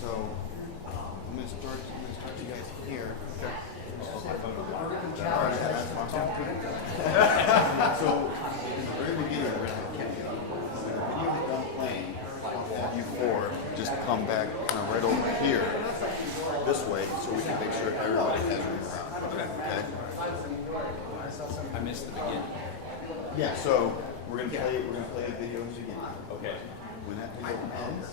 So I'm going to start you guys here. Okay. So in the very beginning, the video that I'm playing of you four, just come back kind of right over here, this way, so we can make sure everybody has room around. Okay. I missed the beginning. Yeah. So we're gonna play the videos again. Okay. When that video ends,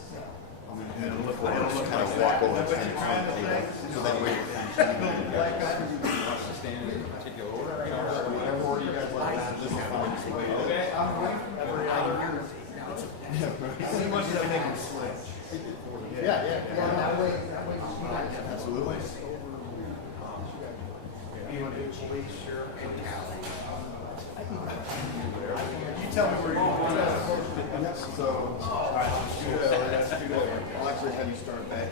I'm gonna just kind of walk over and stand in front of the table, so that way Stand in a particular order. whatever order you guys like, this is fine. Okay. Yeah. Absolutely. You tell me where you want to. So, I'll actually have you start back.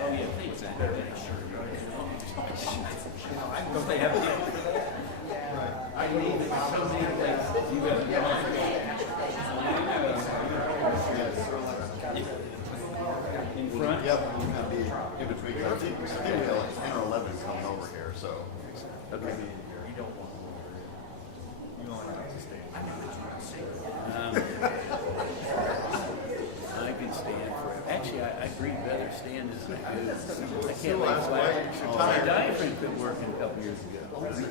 Oh yeah, thanks. Don't they have people for that? I need to come in like you guys. In front? Yep, I'm gonna be in between. I think we have 10 or 11 coming over here, so. Okay. I can stand for it. Actually, I'd rather stand as I do. I can't lay flat. My diaphragm quit working a couple years ago. I think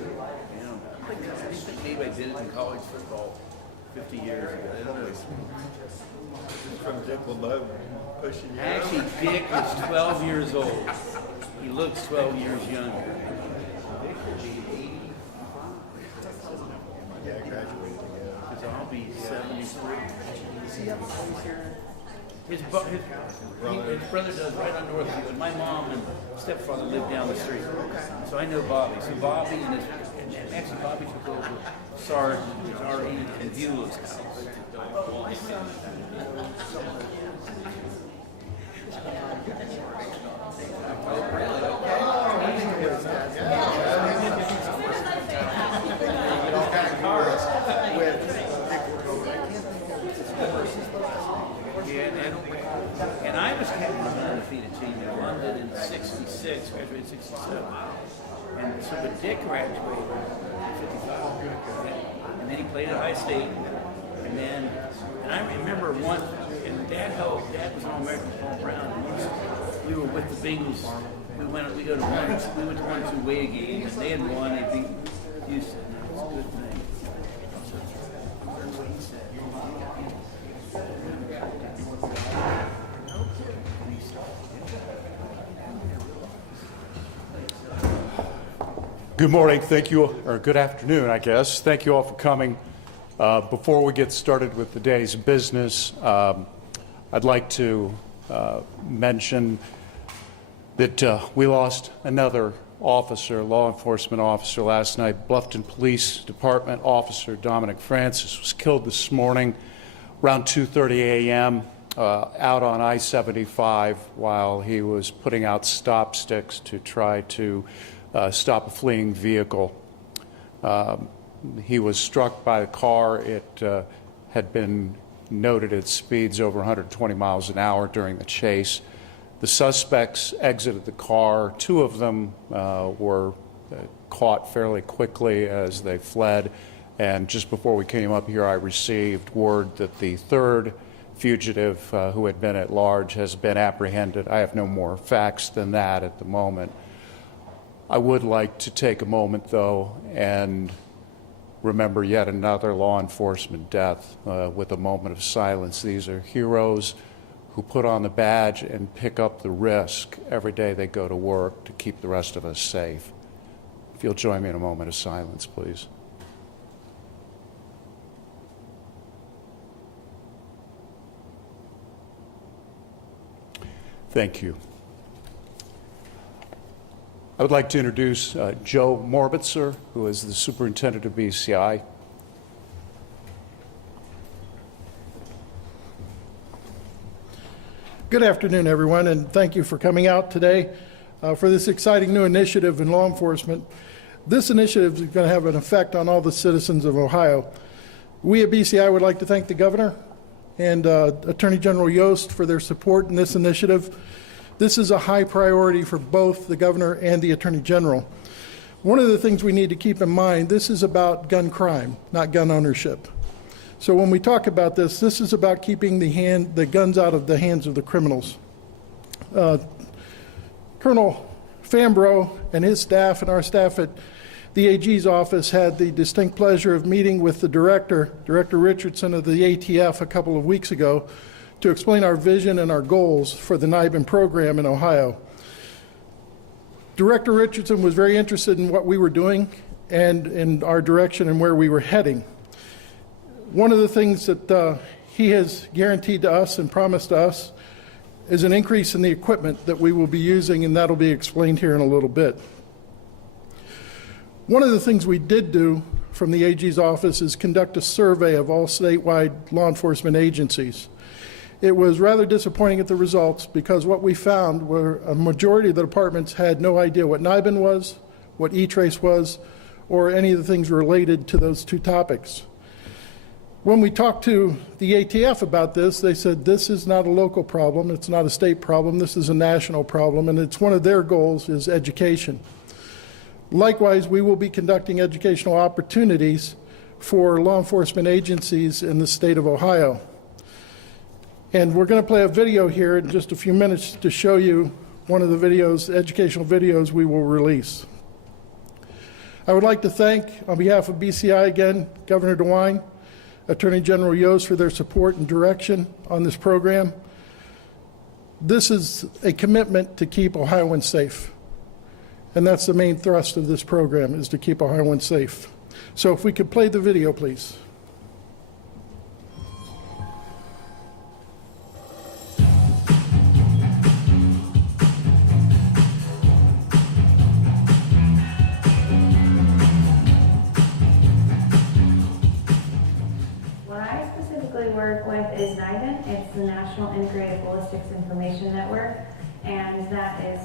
maybe I did it in college football 50 years ago. I don't know. From Dick LeBeau pushing you. Actually, Dick is 12 years old. He looks 12 years younger. Yeah, I graduated together. Because I'll be 73. His brother does right on Northview, and my mom and stepfather live down the street. So I know Bobby. So Bobby and actually Bobby took over Sarge, R.E. and Beulah's house. And I was captain of an undefeated team in London in '66, graduated '67. And so but Dick graduated in '55. And then he played at High State. And I remember one, and Dad was an All-American Paul Brown. And we were with the Bengals. We went to one or two away games, and they had won. They beat Houston. It was a good thing. Good morning, thank you, or good afternoon, I guess. Thank you all for coming. Before we get started with the day's business, I'd like to mention that we lost another officer, law enforcement officer last night. Bluffton Police Department officer Dominic Francis was killed this morning around 2:30 a.m. Out on I-75 while he was putting out stop sticks to try to stop a fleeing vehicle. He was struck by the car. It had been noted at speeds over 120 miles an hour during the chase. The suspects exited the car. Two of them were caught fairly quickly as they fled. And just before we came up here, I received word that the third fugitive who had been at large has been apprehended. I have no more facts than that at the moment. I would like to take a moment, though, and remember yet another law enforcement death with a moment of silence. These are heroes who put on the badge and pick up the risk every day they go to work to keep the rest of us safe. If you'll join me in a moment of silence, please. Thank you. I would like to introduce Joe Morbitzer, who is the superintendent of BCI. Good afternoon, everyone, and thank you for coming out today for this exciting new initiative in law enforcement. This initiative is going to have an effect on all the citizens of Ohio. We at BCI would like to thank the governor and Attorney General Yost for their support in this initiative. This is a high priority for both the governor and the Attorney General. One of the things we need to keep in mind, this is about gun crime, not gun ownership. So when we talk about this, this is about keeping the guns out of the hands of the criminals. Colonel Fambro and his staff and our staff at the AG's office had the distinct pleasure of meeting with the Director Richardson of the ATF a couple of weeks ago to explain our vision and our goals for the NIBIN program in Ohio. Director Richardson was very interested in what we were doing and in our direction and where we were heading. One of the things that he has guaranteed to us and promised to us is an increase in the equipment that we will be using, and that'll be explained here in a little bit. One of the things we did do from the AG's office is conduct a survey of all statewide law enforcement agencies. It was rather disappointing at the results because what we found were a majority of the departments had no idea what NIBIN was, what E-Trace was, or any of the things related to those two topics. When we talked to the ATF about this, they said this is not a local problem, it's not a state problem, this is a national problem, and it's one of their goals is education. Likewise, we will be conducting educational opportunities for law enforcement agencies in the state of Ohio. And we're going to play a video here in just a few minutes to show you one of the videos, educational videos we will release. I would like to thank, on behalf of BCI again, Governor DeWine, Attorney General Yost for their support and direction on this program. This is a commitment to keep Ohioans safe. And that's the main thrust of this program, is to keep Ohioans safe. So if we could play the video, please. What I specifically work with is NIBIN. It's the National Integrated Ballistics Information Network, and that is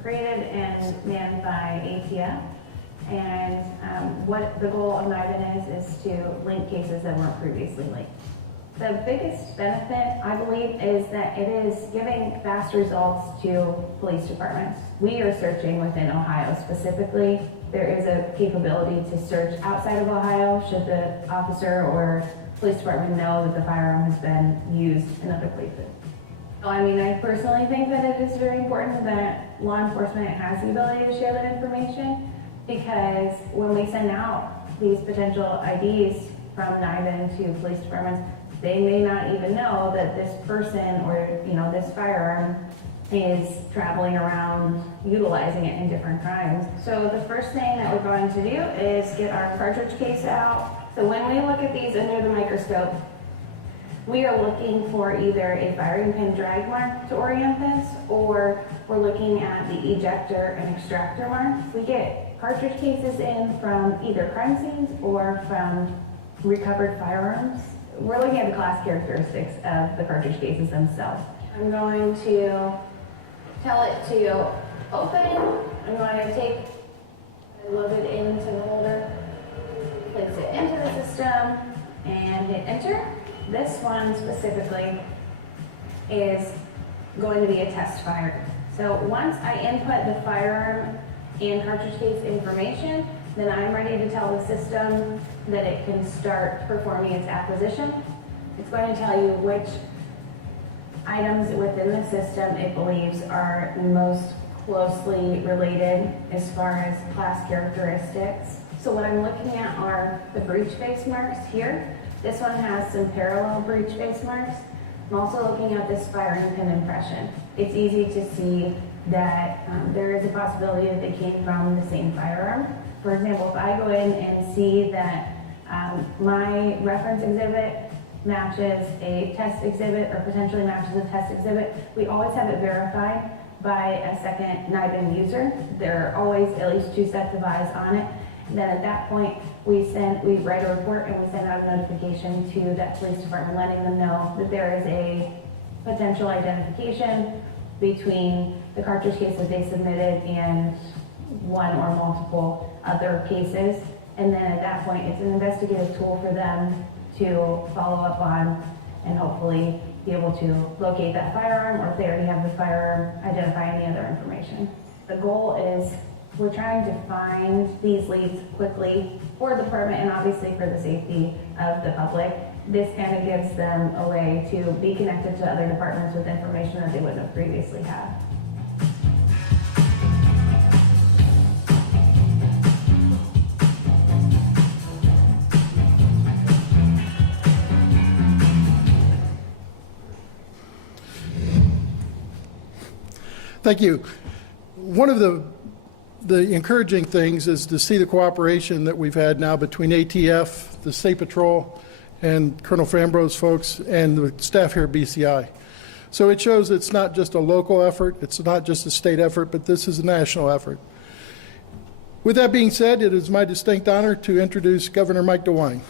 created and manned by ATF. And what the goal of NIBIN is to link cases that weren't previously linked. The biggest benefit, I believe, is that it is giving fast results to police departments. We are searching within Ohio specifically. There is a capability to search outside of Ohio should the officer or police department know that the firearm has been used in other places. I mean, I personally think that it is very important that law enforcement has the ability to share that information, because when we send out these potential IDs from NIBIN to police departments, they may not even know that this person or, you know, this firearm is traveling around utilizing it in different crimes. So the first thing that we're going to do is get our cartridge case out. So when we look at these under the microscope, we are looking for either a firing pin drag mark to orient this, or we're looking at the ejector and extractor marks. We get cartridge cases in from either crime scenes or from recovered firearms. We're looking at the class characteristics of the cartridge cases themselves. I'm going to tell it to open. I'm going to take and load it into the holder, place it into the system, and hit enter. This one specifically is going to be a test fire. So once I input the firearm and cartridge case information, then I'm ready to tell the system that it can start performing its acquisition. It's going to tell you which items within the system it believes are most closely related as far as class characteristics. So what I'm looking at are the breech face marks here. This one has some parallel breech face marks. I'm also looking at this firing pin impression. It's easy to see that there is a possibility that they came from the same firearm. For example, if I go in and see that my reference exhibit matches a test exhibit or potentially matches a test exhibit, we always have it verified by a second NIBIN user. There are always at least 2 sets of eyes on it. And then at that point, we write a report and we send out a notification to that police department, letting them know that there is a potential identification between the cartridge case that they submitted and one or multiple other cases. And then at that point, it's an investigative tool for them to follow up on and hopefully be able to locate that firearm, or if they already have the firearm, identify any other information. The goal is we're trying to find these leads quickly for the department and obviously for the safety of the public. This kind of gives them a way to be connected to other departments with information that they wouldn't have previously had. Thank you. One of the encouraging things is to see the cooperation that we've had now between ATF, the State Patrol, and Colonel Fambro's folks, and the staff here at BCI. So it shows it's not just a local effort, it's not just a state effort, but this is a national effort. With that being said, it is my distinct honor to introduce Governor Mike DeWine.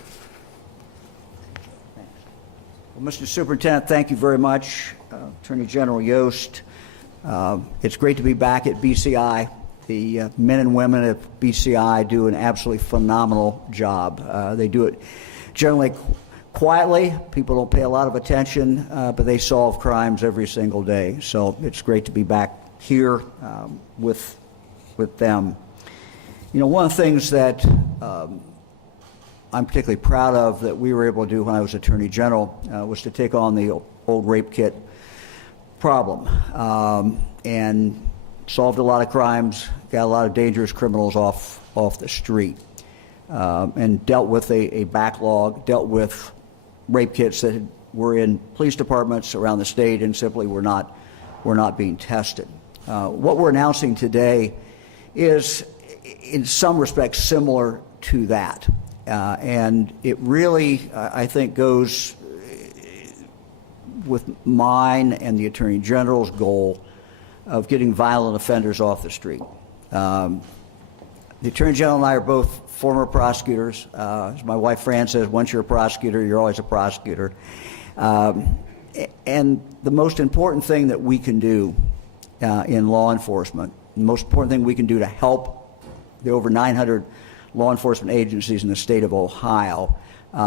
Well, Mr. Superintendent, thank you very much. Attorney General Yost, it's great to be back at BCI. The men and women at BCI do an absolutely phenomenal job. They do it generally quietly. People don't pay a lot of attention, but they solve crimes every single day. So it's great to be back here with them. You know, one of the things that I'm particularly proud of that we were able to do when I was Attorney General was to take on the old rape kit problem and solved a lot of crimes, got a lot of dangerous criminals off the street, and dealt with a backlog, dealt with rape kits that were in police departments around the state and simply were not being tested. What we're announcing today is, in some respects, similar to that, and it really, I think, goes with mine and the Attorney General's goal of getting violent offenders off the street. The Attorney General and I are both former prosecutors. As my wife Fran says, once you're a prosecutor, you're always a prosecutor. And the most important thing that we can do in law enforcement, the most important thing we can do to help the over 900 law enforcement agencies in the state of Ohio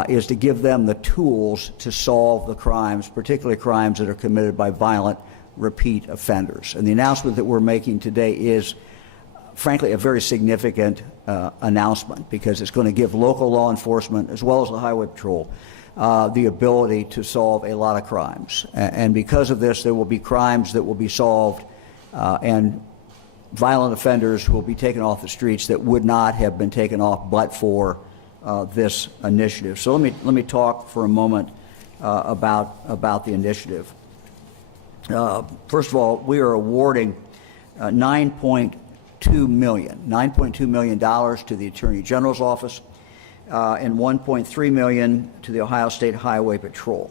is to give them the tools to solve the crimes, particularly crimes that are committed by violent repeat offenders. And the announcement that we're making today is, frankly, a very significant announcement, because it's going to give local law enforcement, as well as the Highway Patrol, the ability to solve a lot of crimes. And because of this, there will be crimes that will be solved and violent offenders will be taken off the streets that would not have been taken off but for this initiative. So let me talk for a moment about the initiative. First of all, we are awarding $9.2 million to the Attorney General's office and $1.3 million to the Ohio State Highway Patrol.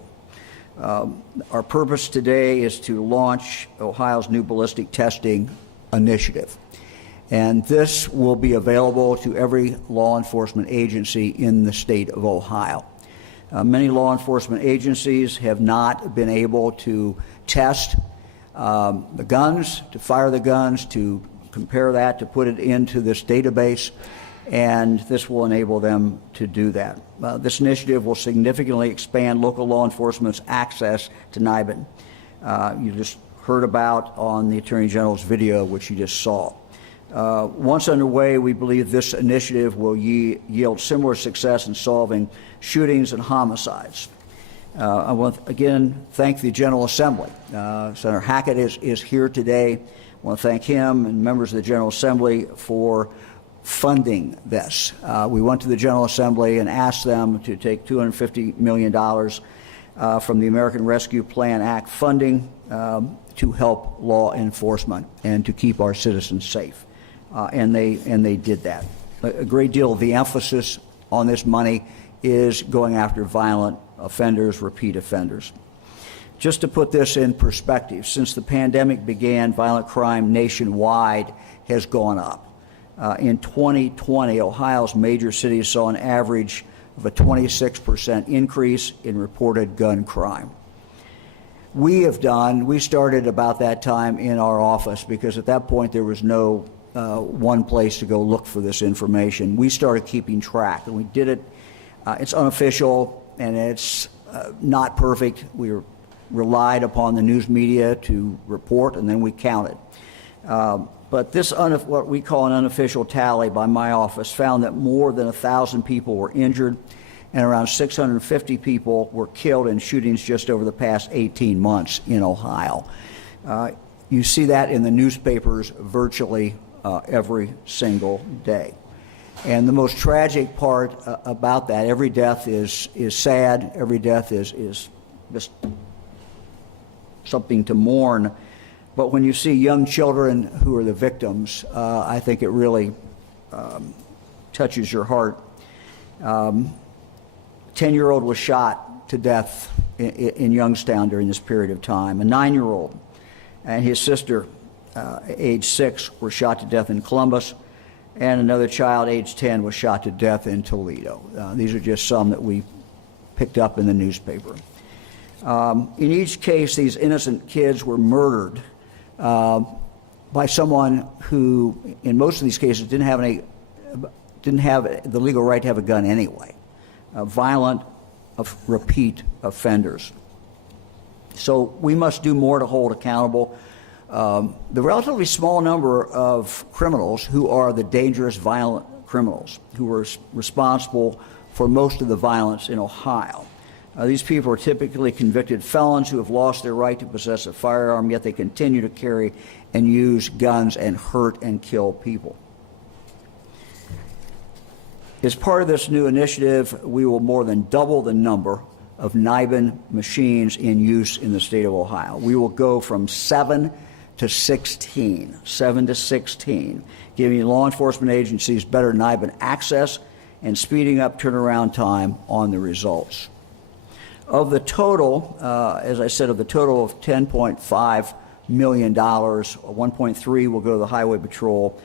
Our purpose today is to launch Ohio's new ballistic testing initiative. And this will be available to every law enforcement agency in the state of Ohio. Many law enforcement agencies have not been able to test the guns, to fire the guns, to compare that, to put it into this database, and this will enable them to do that. This initiative will significantly expand local law enforcement's access to NIBIN. You just heard about on the Attorney General's video, which you just saw. Once underway, we believe this initiative will yield similar success in solving shootings and homicides. I want to again thank the General Assembly. Senator Hackett is here today. I want to thank him and members of the General Assembly for funding this. We went to the General Assembly and asked them to take $250 million from the American Rescue Plan Act funding to help law enforcement and to keep our citizens safe. And they did that. A great deal of the emphasis on this money is going after violent offenders, repeat offenders. Just to put this in perspective, since the pandemic began, violent crime nationwide has gone up. In 2020, Ohio's major cities saw an average of a 26% increase in reported gun crime. We started about that time in our office, because at that point there was no one place to go look for this information. We started keeping track, and we did it. It's unofficial, and it's not perfect. We relied upon the news media to report, and then we counted. But this, what we call an unofficial tally by my office, found that more than 1,000 people were injured and around 650 people were killed in shootings just over the past 18 months in Ohio. You see that in the newspapers virtually every single day. And the most tragic part about that, every death is sad, every death is just something to mourn. But when you see young children who are the victims, I think it really touches your heart. 10-year-old was shot to death in Youngstown during this period of time. A 9-year-old and his sister, age 6, were shot to death in Columbus, and another child, age 10, was shot to death in Toledo. These are just some that we picked up in the newspaper. In each case, these innocent kids were murdered by someone who, in most of these cases, didn't have the legal right to have a gun anyway. Violent, repeat offenders. So we must do more to hold accountable the relatively small number of criminals who are the dangerous, violent criminals who are responsible for most of the violence in Ohio. These people are typically convicted felons who have lost their right to possess a firearm, yet they continue to carry and use guns and hurt and kill people. As part of this new initiative, we will more than double the number of NIBIN machines in use in the state of Ohio. We will go from 7 to 16, giving law enforcement agencies better NIBIN access and speeding up turnaround time on the results. Of the total, as I said, of the total of $10.5 million, 1.3 will go to the Highway Patrol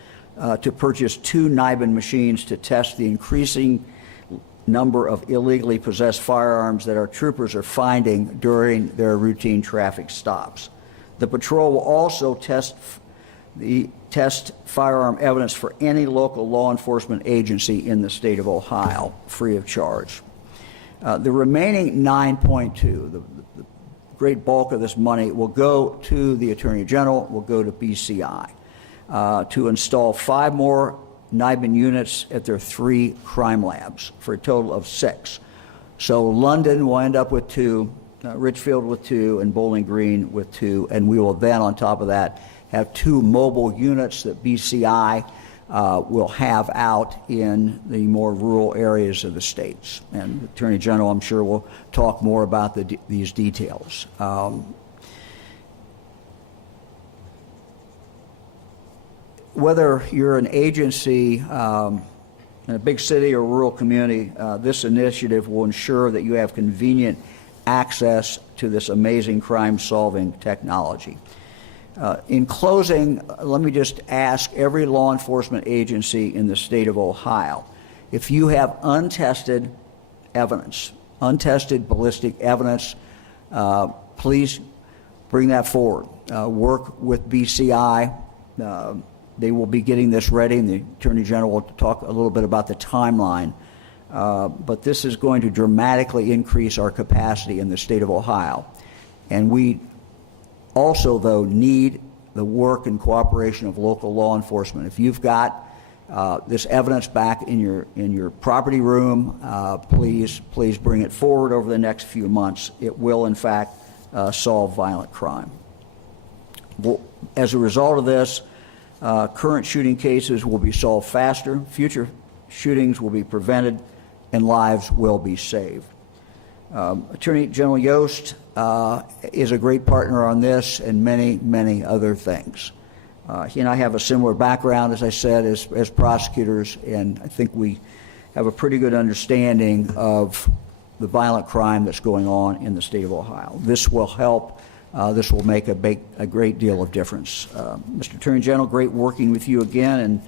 to purchase 2 NIBIN machines to test the increasing number of illegally possessed firearms that our troopers are finding during their routine traffic stops. The patrol will also test firearm evidence for any local law enforcement agency in the state of Ohio, free of charge. The remaining 9.2, the great bulk of this money, will go to the Attorney General, will go to BCI to install 5 more NIBIN units at their 3 crime labs for a total of 6. So London will end up with 2, Richfield with 2, and Bowling Green with 2, and we will then, on top of that, have 2 mobile units that BCI will have out in the more rural areas of the states. And the Attorney General, I'm sure, will talk more about these details. Whether you're an agency in a big city or rural community, this initiative will ensure that you have convenient access to this amazing crime-solving technology. In closing, let me just ask every law enforcement agency in the state of Ohio, if you have untested evidence, untested ballistic evidence, please bring that forward. Work with BCI. They will be getting this ready, and the Attorney General will talk a little bit about the timeline. But this is going to dramatically increase our capacity in the state of Ohio. And we also, though, need the work and cooperation of local law enforcement. If you've got this evidence back in your property room, please bring it forward over the next few months. It will, in fact, solve violent crime. Well, as a result of this, current shooting cases will be solved faster, future shootings will be prevented, and lives will be saved. Attorney General Yost is a great partner on this and many, many other things. He and I have a similar background, as I said, as prosecutors, and I think we have a pretty good understanding of the violent crime that's going on in the state of Ohio. This will help. This will make a great deal of difference. Mr. Attorney General, great working with you again, and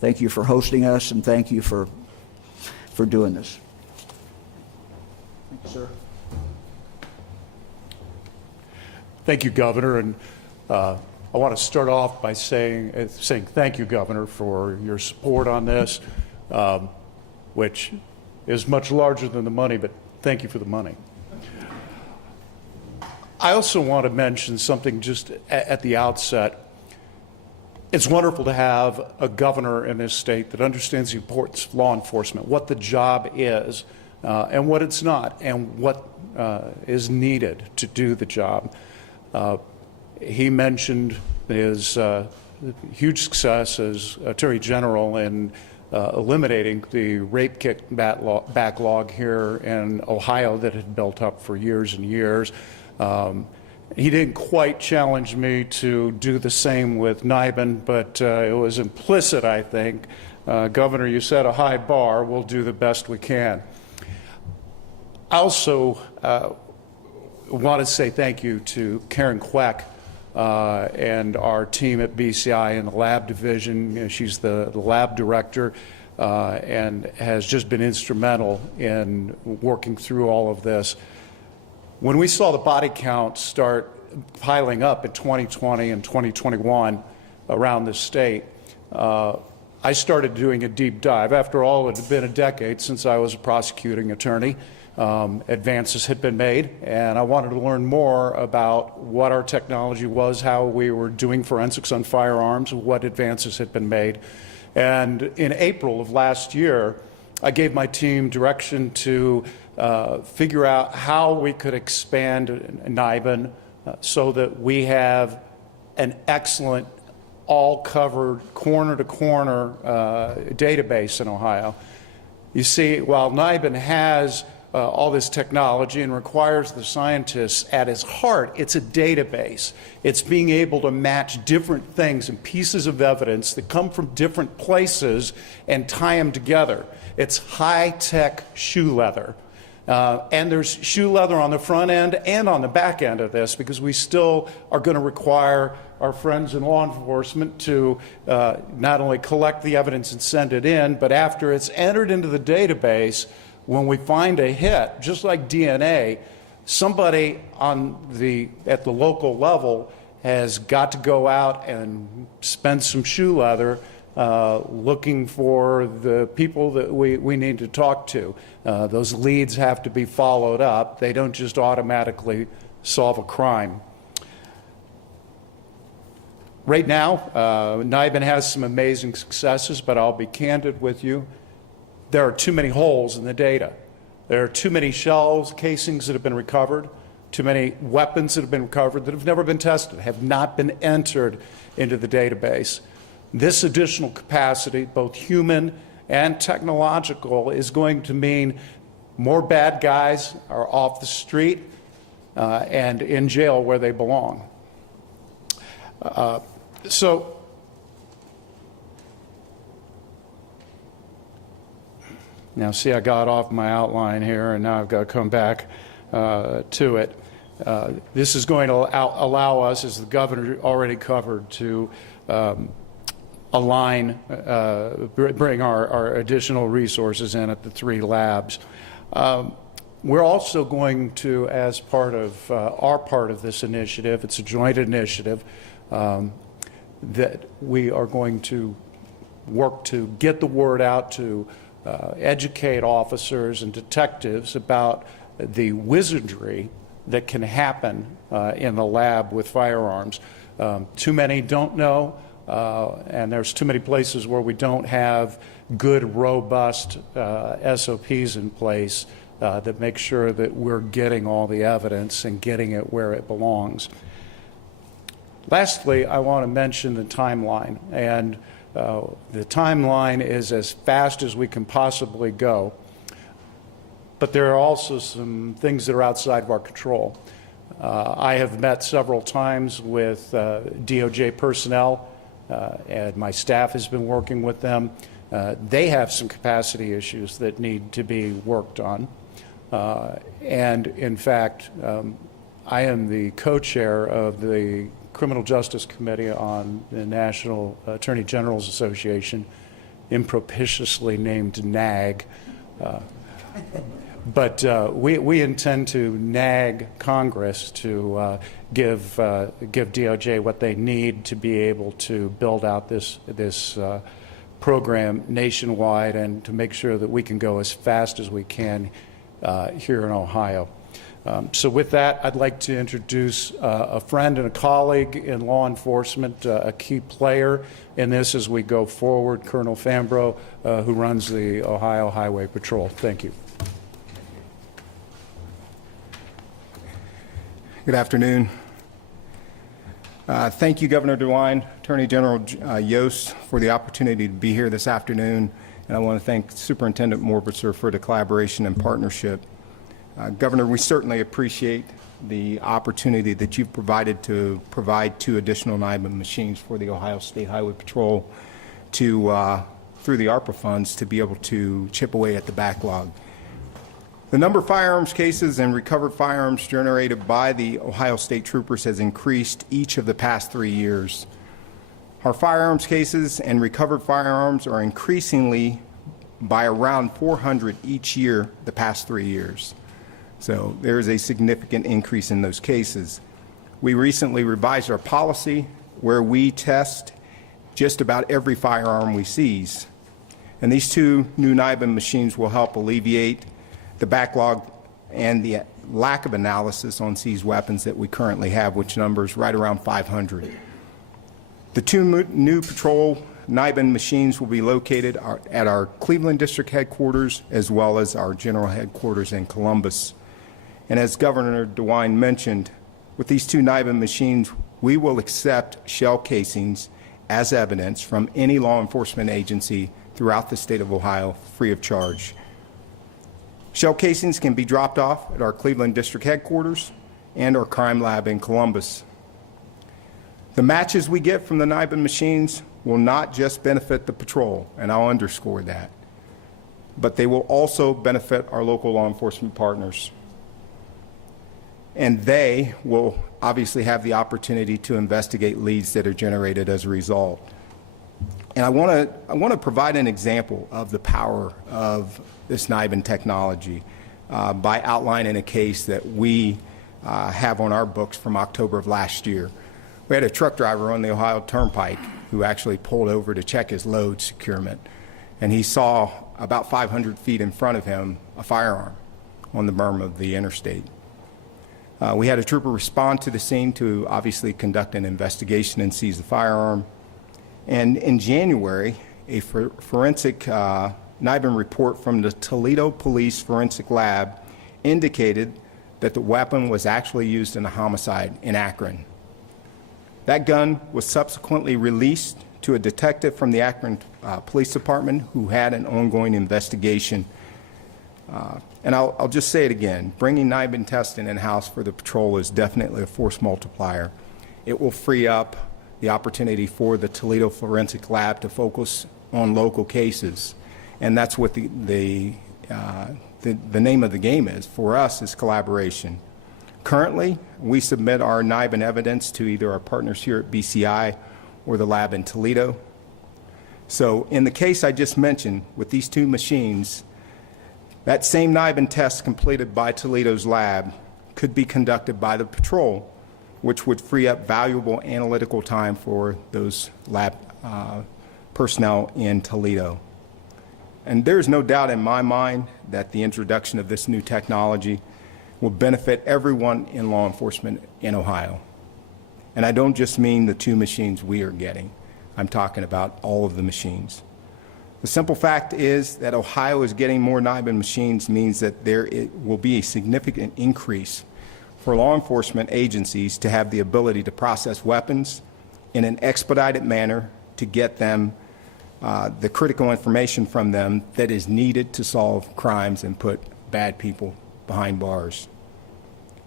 thank you for hosting us, and thank you for doing this. Thank you, sir. Thank you, Governor, and I want to start off by saying thank you, Governor, for your support on this, which is much larger than the money, but thank you for the money. I also want to mention something just at the outset. It's wonderful to have a governor in this state that understands the importance of law enforcement, what the job is and what it's not, and what is needed to do the job. He mentioned his huge success as Attorney General in eliminating the rape kit backlog here in Ohio that had built up for years and years. He didn't quite challenge me to do the same with NIBIN, but it was implicit, I think. Governor, you set a high bar. We'll do the best we can. I also want to say thank you to Karen Queck and our team at BCI in the lab division. You know, she's the lab director and has just been instrumental in working through all of this. When we saw the body count start piling up in 2020 and 2021 around the state, I started doing a deep dive. After all, it had been a decade since I was a prosecuting attorney. Advances had been made, and I wanted to learn more about what our technology was, how we were doing forensics on firearms, what advances had been made. And in April of last year, I gave my team direction to figure out how we could expand NIBIN so that we have an excellent, all-covered, corner-to-corner database in Ohio. You see, while NIBIN has all this technology and requires the scientists, at its heart, it's a database. It's being able to match different things and pieces of evidence that come from different places and tie them together. It's high-tech shoe leather. And there's shoe leather on the front end and on the back end of this, because we still are going to require our friends in law enforcement to not only collect the evidence and send it in, but after it's entered into the database, when we find a hit, just like DNA, somebody at the local level has got to go out and spend some shoe leather looking for the people that we need to talk to. Those leads have to be followed up. They don't just automatically solve a crime. Right now, NIBIN has some amazing successes, but I'll be candid with you. There are too many holes in the data. There are too many shells, casings that have been recovered, too many weapons that have been recovered that have never been tested, have not been entered into the database. This additional capacity, both human and technological, is going to mean more bad guys are off the street and in jail where they belong. Now, see, I got off my outline here, and now I've got to come back to it. This is going to allow us, as the governor already covered, to align, bring our additional resources in at the 3 labs. We're also going to, as part of our part of this initiative, it's a joint initiative, that we are going to work to get the word out to educate officers and detectives about the wizardry that can happen in the lab with firearms. Too many don't know, and there's too many places where we don't have good, robust SOPs in place that make sure that we're getting all the evidence and getting it where it belongs. Lastly, I want to mention the timeline, and the timeline is as fast as we can possibly go, but there are also some things that are outside of our control. I have met several times with DOJ personnel, and my staff has been working with them. They have some capacity issues that need to be worked on. And in fact, I am the co-chair of the Criminal Justice Committee on the National Attorney General's Association, impropitiously named NAG. But we intend to nag Congress to give DOJ what they need to be able to build out this program nationwide and to make sure that we can go as fast as we can here in Ohio. So with that, I'd like to introduce a friend and a colleague in law enforcement, a key player in this as we go forward, Colonel Fambro, who runs the Ohio Highway Patrol. Thank you. Good afternoon. Thank you, Governor DeWine, Attorney General Yost, for the opportunity to be here this afternoon. And I want to thank Superintendent Morbitzer for the collaboration and partnership. Governor, we certainly appreciate the opportunity that you've provided to provide 2 additional NIBIN machines for the Ohio State Highway Patrol to, through the ARPA funds, to be able to chip away at the backlog. The number of firearms cases and recovered firearms generated by the Ohio State Troopers has increased each of the past 3 years. Our firearms cases and recovered firearms are increasingly by around 400 each year the past 3 years. So there is a significant increase in those cases. We recently revised our policy where we test just about every firearm we seize. And these 2 new NIBIN machines will help alleviate the backlog and the lack of analysis on seized weapons that we currently have, which numbers right around 500. The 2 new patrol NIBIN machines will be located at our Cleveland District headquarters as well as our general headquarters in Columbus. And as Governor DeWine mentioned, with these 2 NIBIN machines, we will accept shell casings as evidence from any law enforcement agency throughout the state of Ohio free of charge. Shell casings can be dropped off at our Cleveland District headquarters and our crime lab in Columbus. The matches we get from the NIBIN machines will not just benefit the patrol, and I'll underscore that, but they will also benefit our local law enforcement partners. And they will obviously have the opportunity to investigate leads that are generated as a result. And I want to provide an example of the power of this NIBIN technology by outlining a case that we have on our books from October of last year. We had a truck driver on the Ohio Turnpike who actually pulled over to check his load securement, and he saw about 500 feet in front of him a firearm on the berm of the interstate. We had a trooper respond to the scene to obviously conduct an investigation and seize the firearm. And in January, a forensic NIBIN report from the Toledo Police Forensic Lab indicated that the weapon was actually used in a homicide in Akron. That gun was subsequently released to a detective from the Akron Police Department who had an ongoing investigation. And I'll just say it again, bringing NIBIN testing in-house for the patrol is definitely a force multiplier. It will free up the opportunity for the Toledo Forensic Lab to focus on local cases. And that's what the name of the game is. For us, is collaboration. Currently, we submit our NIBIN evidence to either our partners here at BCI or the lab in Toledo. So in the case I just mentioned, with these 2 machines, that same NIBIN test completed by Toledo's lab could be conducted by the patrol, which would free up valuable analytical time for those lab personnel in Toledo. And there's no doubt in my mind that the introduction of this new technology will benefit everyone in law enforcement in Ohio. And I don't just mean the 2 machines we are getting. I'm talking about all of the machines. The simple fact is that Ohio is getting more NIBIN machines means that there will be a significant increase for law enforcement agencies to have the ability to process weapons in an expedited manner to get them the critical information from them that is needed to solve crimes and put bad people behind bars.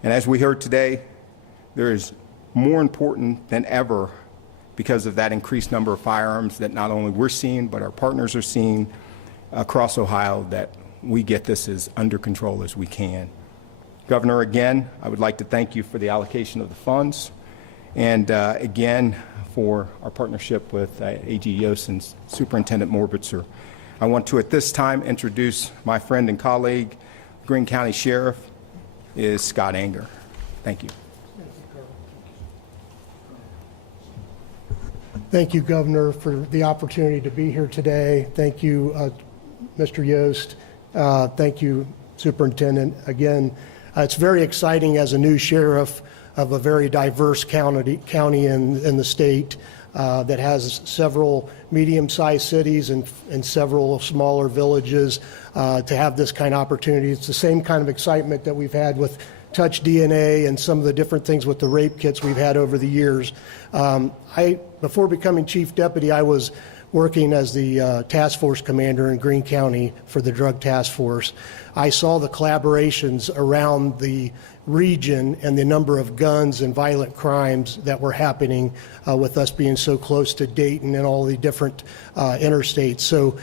And as we heard today, there is more important than ever because of that increased number of firearms that not only we're seeing, but our partners are seeing across Ohio, that we get this as under control as we can. Governor, again, I would like to thank you for the allocation of the funds, and again, for our partnership with AG Yost and Superintendent Morbitzer. I want to, at this time, introduce my friend and colleague, Greene County Sheriff, is Scott Anger. Thank you. Thank you, Governor, for the opportunity to be here today. Thank you, Mr. Yost. Thank you, Superintendent. Again, It's very exciting as a new sheriff of a very diverse county in the state that has several medium-sized cities and several smaller villages to have this kind of opportunity. It's the same kind of excitement that we've had with Touch DNA and some of the different things with the rape kits we've had over the years. Before becoming chief deputy, I was working as the task force commander in Greene County for the drug task force. I saw the collaborations around the region and the number of guns and violent crimes that were happening with us being so close to Dayton and all the different interstates. So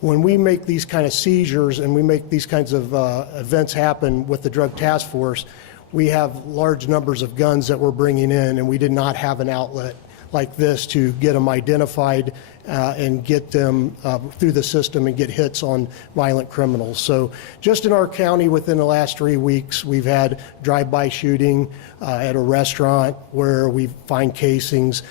when we make these kind of seizures and we make these kinds of events happen with the drug task force, we have large numbers of guns that we're bringing in, and we did not have an outlet like this to get them identified and get them through the system and get hits on violent criminals. So just in our county within the last 3 weeks, we've had drive-by shooting at a restaurant where we find casings.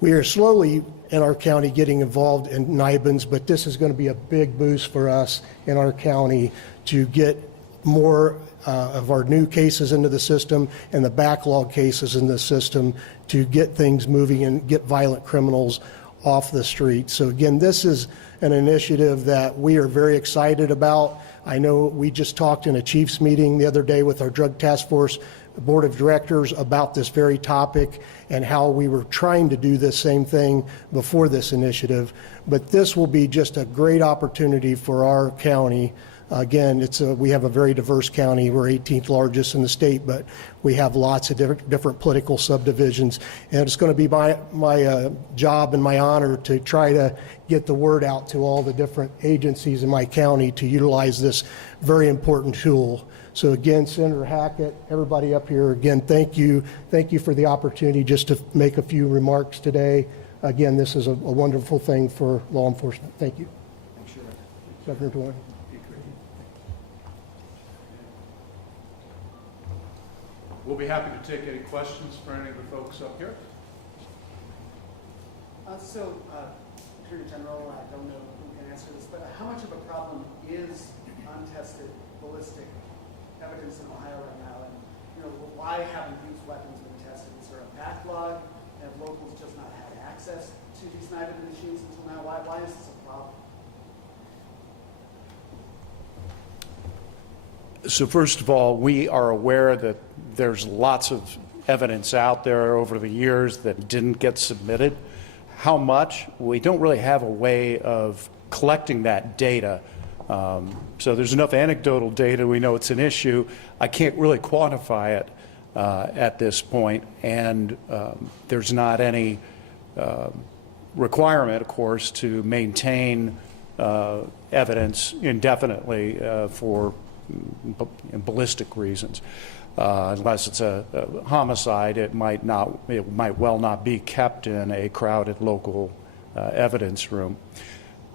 We are slowly in our county getting involved in NIBINs, but this is going to be a big boost for us in our county to get more of our new cases into the system and the backlog cases in the system to get things moving and get violent criminals off the street. So again, this is an initiative that we are very excited about. I know we just talked in a chief's meeting the other day with our drug task force board of directors about this very topic and how we were trying to do this same thing before this initiative. But this will be just a great opportunity for our county. Again, we have a very diverse county. We're 18th largest in the state, but we have lots of different political subdivisions. And it's going to be my job and my honor to try to get the word out to all the different agencies in my county to utilize this very important tool. So again, Senator Hackett, everybody up here, again, thank you. Thank you for the opportunity just to make a few remarks today. Again, this is a wonderful thing for law enforcement. Thank you. Governor DeWine. We'll be happy to take any questions for any of the folks up here. Attorney General, I don't know who can answer this, but how much of a problem is untested ballistic evidence in Ohio right now? And why haven't these weapons been tested? Is there a backlog? Have locals just not had access to these NIBIN machines until now? Why is this a problem? So first of all, we are aware that there's lots of evidence out there over the years that didn't get submitted. How much? We don't really have a way of collecting that data. So there's enough anecdotal data. We know it's an issue. I can't really quantify it at this point, and there's not any requirement, of course, to maintain evidence indefinitely for ballistic reasons. Unless it's a homicide, it might well not be kept in a crowded local evidence room.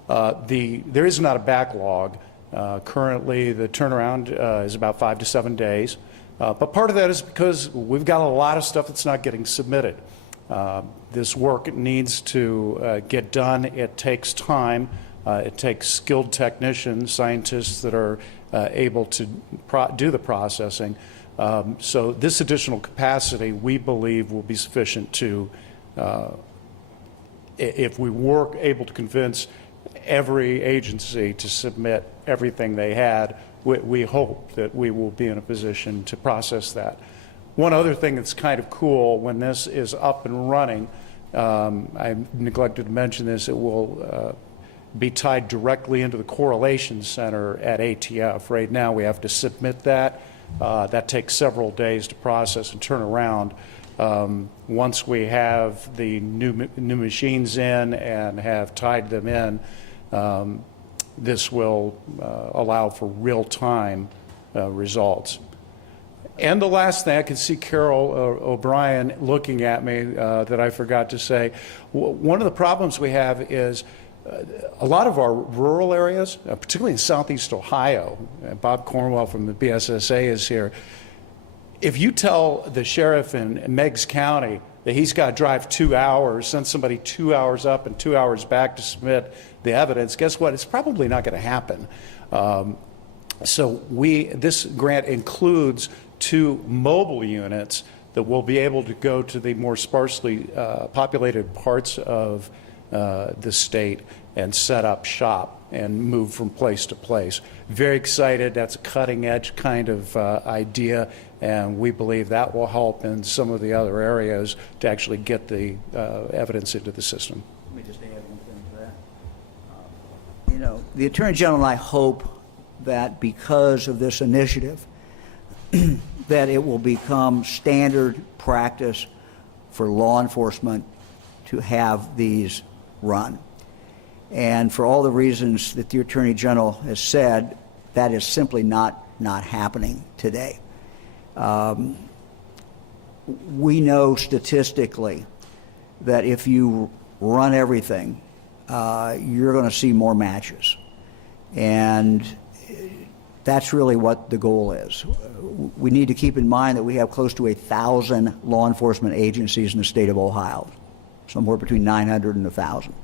There is not a backlog. Currently, the turnaround is about 5 to 7 days. But part of that is because we've got a lot of stuff that's not getting submitted. This work needs to get done. It takes time. It takes skilled technicians, scientists that are able to do the processing. So this additional capacity, we believe, will be sufficient to, if we were able to convince every agency to submit everything they had, we hope that we will be in a position to process that. One other thing that's kind of cool, when this is up and running, I neglected to mention this, it will be tied directly into the correlation center at ATF. Right now we have to submit that. That takes several days to process and turn around. Once we have the new machines in and have tied them in, this will allow for real-time results. And the last thing, I can see Carol O'Brien looking at me that I forgot to say. One of the problems we have is a lot of our rural areas, particularly in southeast Ohio, Bob Cornwell from the BSSA is here. If you tell the sheriff in Meigs County that he's got to drive 2 hours, send somebody 2 hours up and 2 hours back to submit the evidence, guess what? It's probably not going to happen. So this grant includes 2 mobile units that will be able to go to the more sparsely populated parts of the state and set up shop and move from place to place. Very excited. That's a cutting edge kind of idea, and we believe that will help in some of the other areas to actually get the evidence into the system. Let me just add one thing to that. You know, the Attorney General and I hope that because of this initiative, that it will become standard practice for law enforcement to have these run. And for all the reasons that the Attorney General has said, that is simply not happening today. We know statistically that if you run everything, you're going to see more matches. And that's really what the goal is. We need to keep in mind that we have close to 1,000 law enforcement agencies in the state of Ohio, somewhere between 900 and 1,000.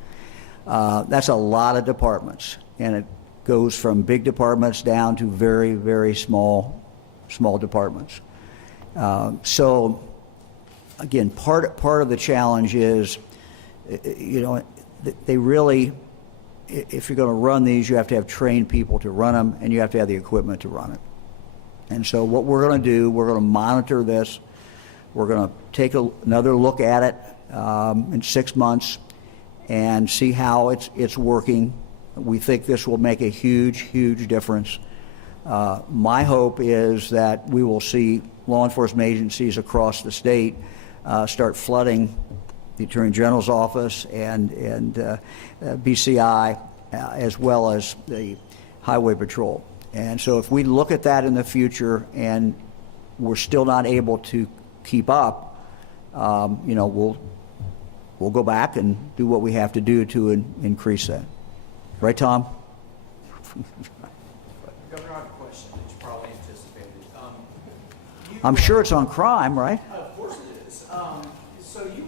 That's a lot of departments, and it goes from big departments down to very, very small departments. So, again, part of the challenge is, you know, they really, if you're going to run these, you have to have trained people to run them, and you have to have the equipment to run it. And so what we're going to do, we're going to monitor this. We're going to take another look at it in 6 months and see how it's working. We think this will make a huge, huge difference. My hope is that we will see law enforcement agencies across the state start flooding the Attorney General's office and BCI, as well as the Highway Patrol. And so if we look at that in the future and we're still not able to keep up, you know, we'll go back and do what we have to do to increase that. Right, Tom? Governor, I have a question that you probably anticipated. I'm sure it's on crime, right? Of course it is. So you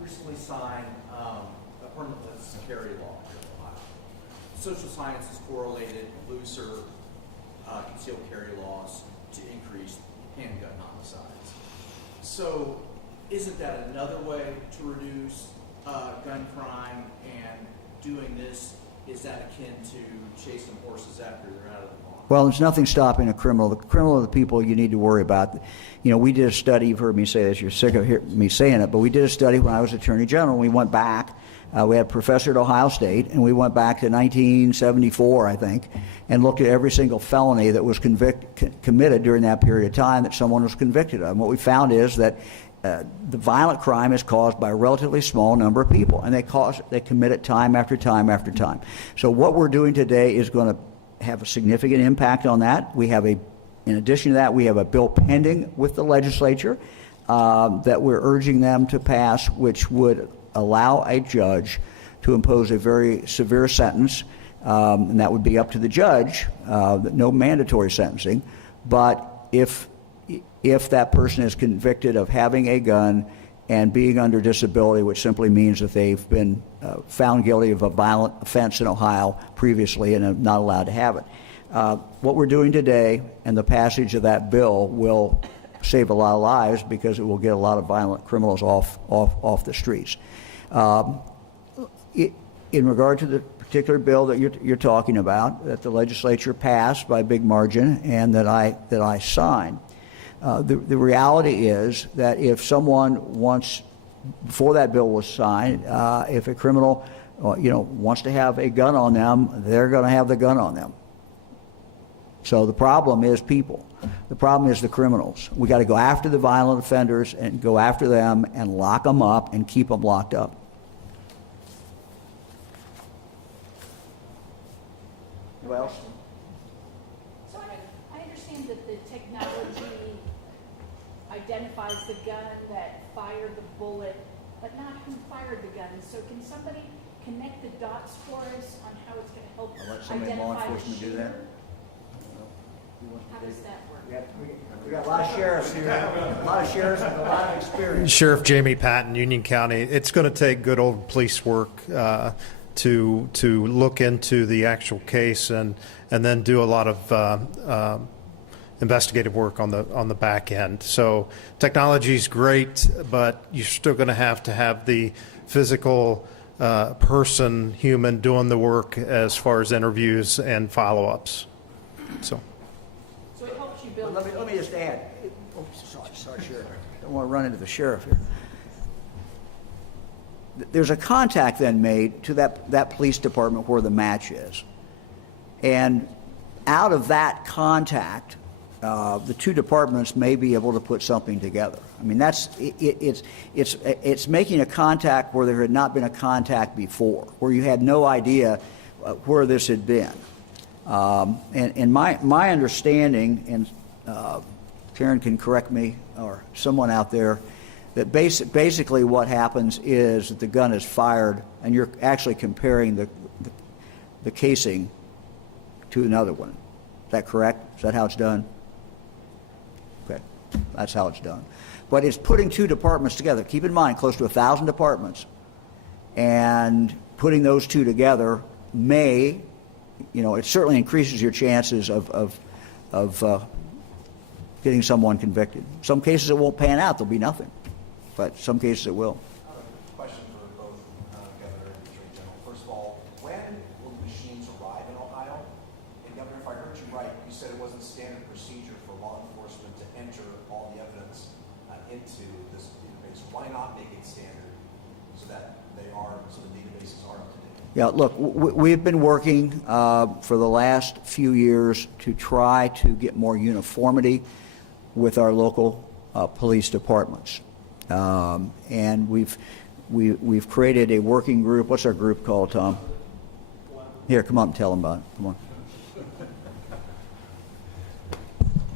recently signed a permitless carry law in Ohio. Social sciences correlated looser concealed carry laws to increase handgun homicides. So isn't that another way to reduce gun crime, and doing this, is that akin to chasing horses after they're out of the lawn? Well, there's nothing stopping a criminal. The criminal are the people you need to worry about. You know, we did a study, you've heard me say this, you're sick of me saying it, but we did a study when I was Attorney General. We went back, we had a professor at Ohio State, and we went back to 1974, I think, and looked at every single felony that was committed during that period of time that someone was convicted of. And what we found is that the violent crime is caused by a relatively small number of people, and they commit it time after time after time. So what we're doing today is going to have a significant impact on that. In addition to that, we have a bill pending with the legislature that we're urging them to pass, which would allow a judge to impose a very severe sentence, and that would be up to the judge, no mandatory sentencing. But if that person is convicted of having a gun and being under disability, which simply means that they've been found guilty of a violent offense in Ohio previously and are not allowed to have it. What we're doing today and the passage of that bill will save a lot of lives because it will get a lot of violent criminals off the streets. In regard to the particular bill that you're talking about, that the legislature passed by a big margin and that I signed, the reality is that if someone wants, before that bill was signed, if a criminal wants to have a gun on them, they're going to have the gun on them. So the problem is people. The problem is the criminals. We got to go after the violent offenders and go after them and lock them up and keep them locked up. Anybody else? So I understand that the technology identifies the gun that fired the bullet, but not who fired the gun. So can somebody connect the dots for us on how it's going to help I'll let somebody in law identify the enforcement do shooter? that. How does that work? We got a lot of sheriffs here, a lot of sheriffs with a lot of experience. Sheriff Jamie Patton, Union County. It's going to take good old police work to look into the actual case and then do a lot of investigative work on the back end. So technology is great, but you're still going to have the physical human doing the work as far as interviews and follow-ups. So it helps you build. Let me just add. Sorry, Sheriff. I don't want to run into the sheriff here. There's a contact then made to that police department where the match is. And out of that contact, the two departments may be able to put something together. I mean, it's making a contact where there had not been a contact before, where you had no idea where this had been. And my understanding, and Karen can correct me, or someone out there, that basically what happens is that the gun is fired, and you're actually comparing the casing to another one. Is that correct? Is that how it's done? Okay, that's how it's done. But it's putting two departments together. Keep in mind, close to 1,000 departments, and putting those two together may, it certainly increases your chances of getting someone convicted. Some cases it won't pan out; there'll be nothing. But some cases it will. Question for both Governor and Attorney General. First of all, when will the machines arrive in Ohio? And Governor, if I heard you right, you said it wasn't standard procedure for law enforcement to enter all the evidence into this database. Why not make it standard so that the databases are up to date? Yeah, look, we've been working for the last few years to try to get more uniformity with our local police departments. And we've created a working group. What's our group called, Tom? Here, come on and tell them about it. Come on.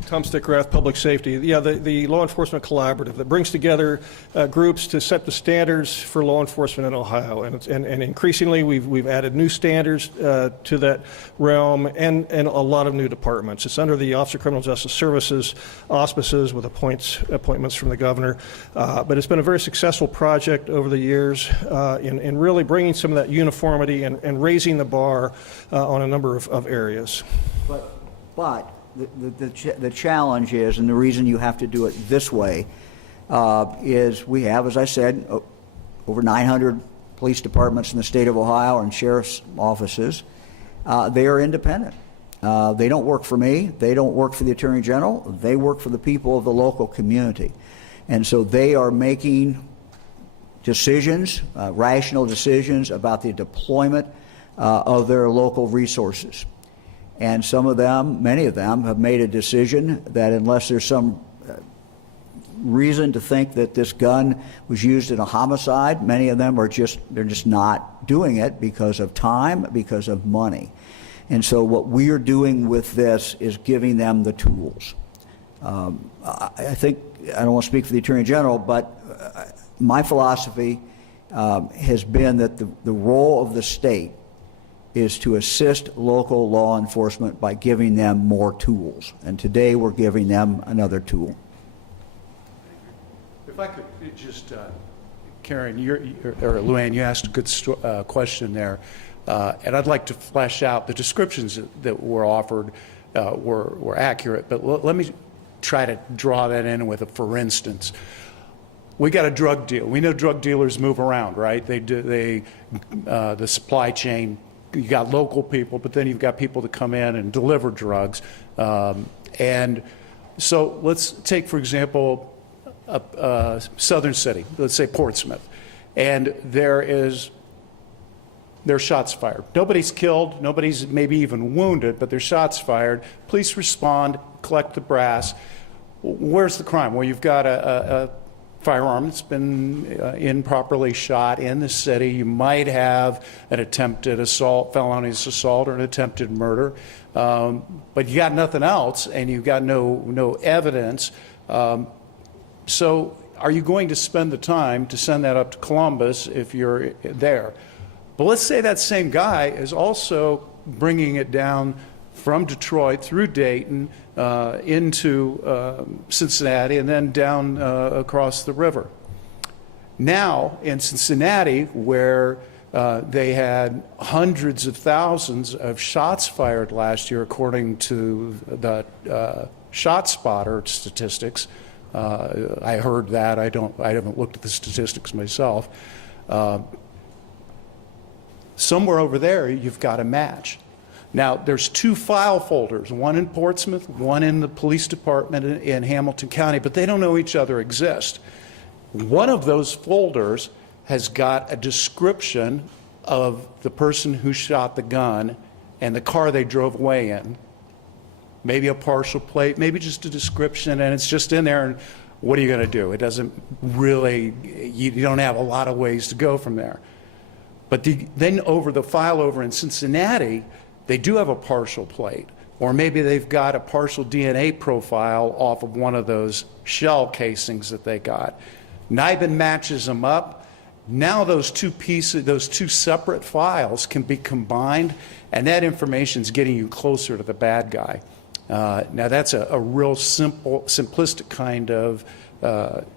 Tom Stickrath, Public Safety. Yeah, the Law Enforcement Collaborative that brings together groups to set the standards for law enforcement in Ohio. And increasingly, we've added new standards to that realm and a lot of new departments. It's under the Office of Criminal Justice Services auspices with appointments from the governor. But it's been a very successful project over the years in really bringing some of that uniformity and raising the bar on a number of areas. But the challenge is, and the reason you have to do it this way, is we have, as I said, over 900 police departments in the state of Ohio and sheriff's offices. They are independent. They don't work for me. They don't work for the Attorney General. They work for the people of the local community. And so they are making decisions, rational decisions about the deployment of their local resources. And some of them, many of them, have made a decision that unless there's some reason to think that this gun was used in a homicide, many of them they're just not doing it because of time, because of money. And so what we are doing with this is giving them the tools. I think, I don't want to speak for the Attorney General, but my philosophy has been that the role of the state is to assist local law enforcement by giving them more tools. And today we're giving them another tool. If I could just, Karen, or Luann, you asked a good question there. And I'd like to flesh out the descriptions that were offered were accurate, but let me try to draw that in with a for instance. We got a drug deal. We know drug dealers move around, right? The supply chain. You got local people, but then you've got people that come in and deliver drugs. And so let's take, for example, a southern city, let's say Portsmouth, and there's shots fired. Nobody's killed, nobody's maybe even wounded, but there's shots fired. Police respond, collect the brass. Where's the crime? Well, you've got a firearm that's been improperly shot in the city. You might have an attempted assault, felonious assault, or an attempted murder, but you got nothing else, and you've got no evidence. So are you going to spend the time to send that up to Columbus if you're there? But let's say that same guy is also bringing it down from Detroit through Dayton into Cincinnati and then down across the river. Now in Cincinnati, where They had hundreds of thousands of shots fired last year, according to the shot spotter statistics. I heard that. I haven't looked at the statistics myself. Somewhere over there, you've got a match. Now, there's 2 file folders, one in Portsmouth, one in the police department in Hamilton County, but they don't know each other exist. One of those folders has got a description of the person who shot the gun and the car they drove away in. Maybe a partial plate, maybe just a description, and it's just in there, and what are you going to do? It doesn't really, you don't have a lot of ways to go from there. But then over the file over in Cincinnati, they do have a partial plate, or maybe they've got a partial DNA profile off of one of those shell casings that they got. NIBIN matches them up. Now those 2 pieces, those 2 separate files can be combined, and that information is getting you closer to the bad guy. Now that's a real simplistic kind of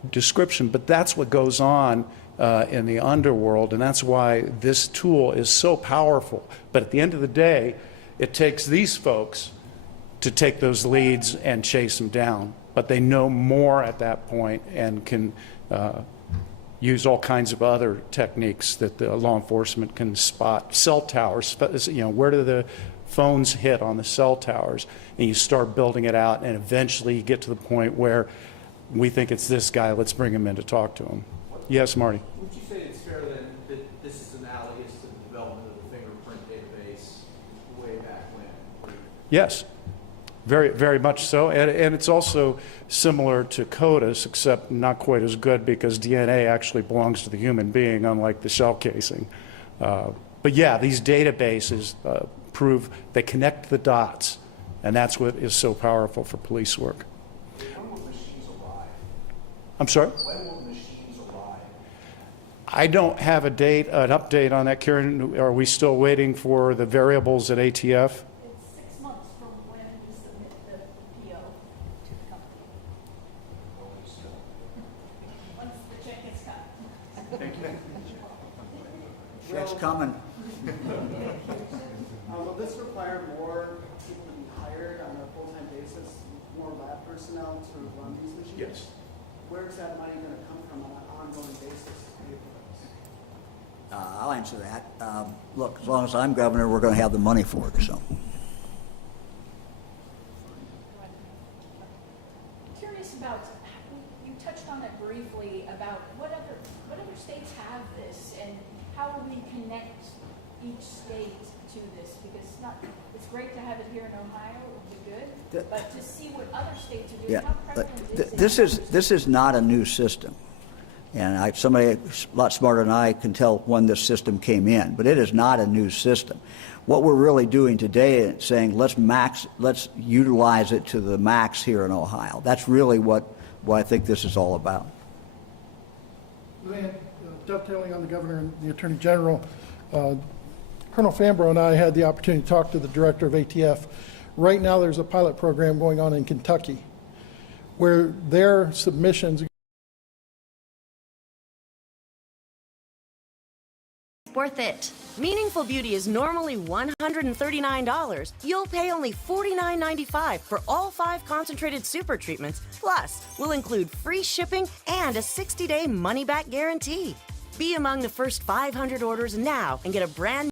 description, but that's what goes on in the underworld, and that's why this tool is so powerful. But at the end of the day, it takes these folks to take those leads and chase them down. But they know more at that point and can use all kinds of other techniques that the law enforcement can spot. Cell towers, where do the phones hit on the cell towers? And you start building it out, and eventually you get to the point where we think it's this guy, let's bring him in to talk to him. Yes, Marty? Would you say it's fair then that this is analogous to the development of the fingerprint database way back when? Yes, very, very much so. And it's also similar to CODIS, except not quite as good because DNA actually belongs to the human being, unlike the shell casing. But yeah, these databases prove they connect the dots, and that's what is so powerful for police work. When will machines arrive? I'm sorry? When will machines arrive? I don't have an update on that, Karen. Are we still waiting for the variables at ATF? It's 6 months from when we submit the PO to the company. Once the check gets cut. Thank you. Check's coming. Will this require more people to be hired on a full-time basis, more lab personnel to run these machines? Yes. Where's that money going to come from on an ongoing basis to pay for this? I'll answer that. Look, as long as I'm governor, we're going to have the money for it, so. Curious about, you touched on it briefly, about what other states have this, and how will we connect each state to this? Because it's great to have it here in Ohio, it would be good, but to see what other states are doing, Yeah, how but prevalent is it? this is not a new system. And somebody a lot smarter than I can tell when this system came in, but it is not a new system. What we're really doing today is saying let's utilize it to the max here in Ohio. That's really what I think this is all about. Luann, dovetailing on the governor and the attorney general, Colonel Fambro and I had the opportunity to talk to the director of ATF. Right now there's a pilot program going on in Kentucky where their submissions worth it. Meaningful Beauty is normally $139. You'll pay only $49.95 for all 5 concentrated super treatments. Plus, we'll include free shipping and a 60-day money-back guarantee. Be among the first 500 orders now and get a brand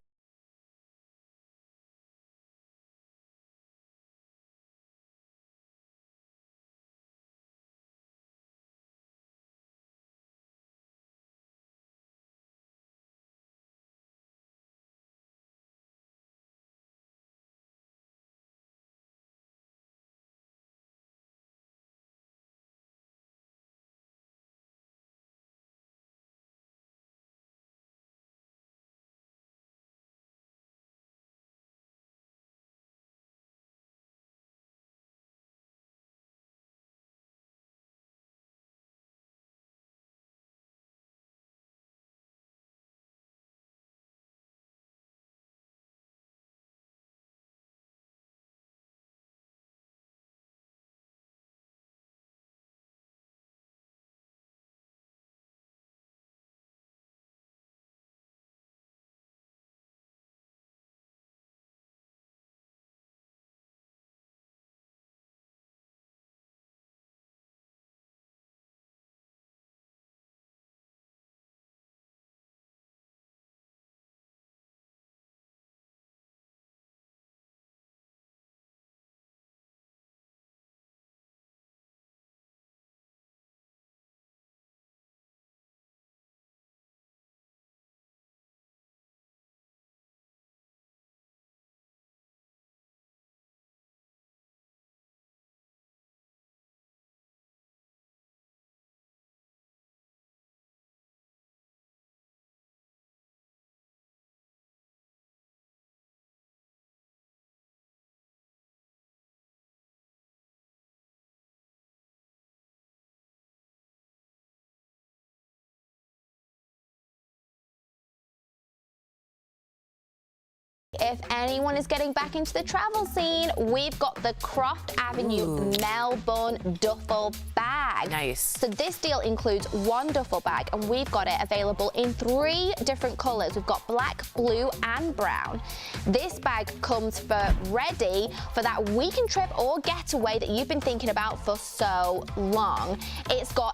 If anyone is getting back into the travel scene, we've got the Croft Avenue Melbourne duffel bag. Nice. So this deal includes one duffel bag, and we've got it available in 3 different colors. We've got black, blue, and brown. This bag comes for ready for that weekend trip or getaway that you've been thinking about for so long. It's got